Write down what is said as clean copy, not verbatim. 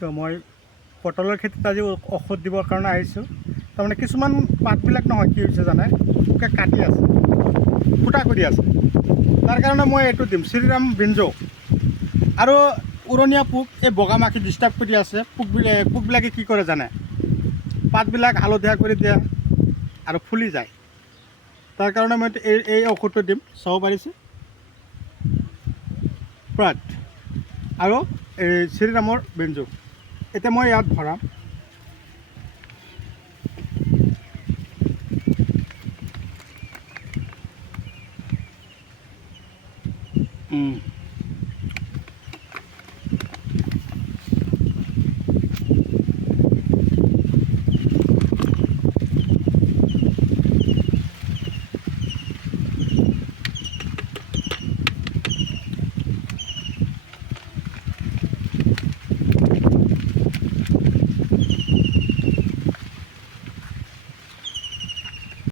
তো মই পটলৰ খেতিত আজি ঔষধ দিবৰ কাৰণে আহিছোঁ। তাৰমানে কিছুমান পাতবিলাক নহয় কি হৈছে জানে, পোকে কাটি আছে, ফুটা কৰি আছে। তাৰ কাৰণে মই এইটো দিম, শ্ৰীৰাম বিঞ্জো। আৰু উৰণীয়া পোক, এই বগা মাখি ডিষ্টাৰ্ব কৰি আছে। পোকবিলাকে কি কৰে জানে, পাতবিলাক হালধীয়া কৰি দিয়ে আৰু ফুলি যায়। তাৰ কাৰণে মই এই ঔষধটো দিম, চাব পাৰিছে প্ৰাত আৰু এই শ্ৰীৰামৰ বিঞ্জো। এতিয়া মই ইয়াত ভৰাম।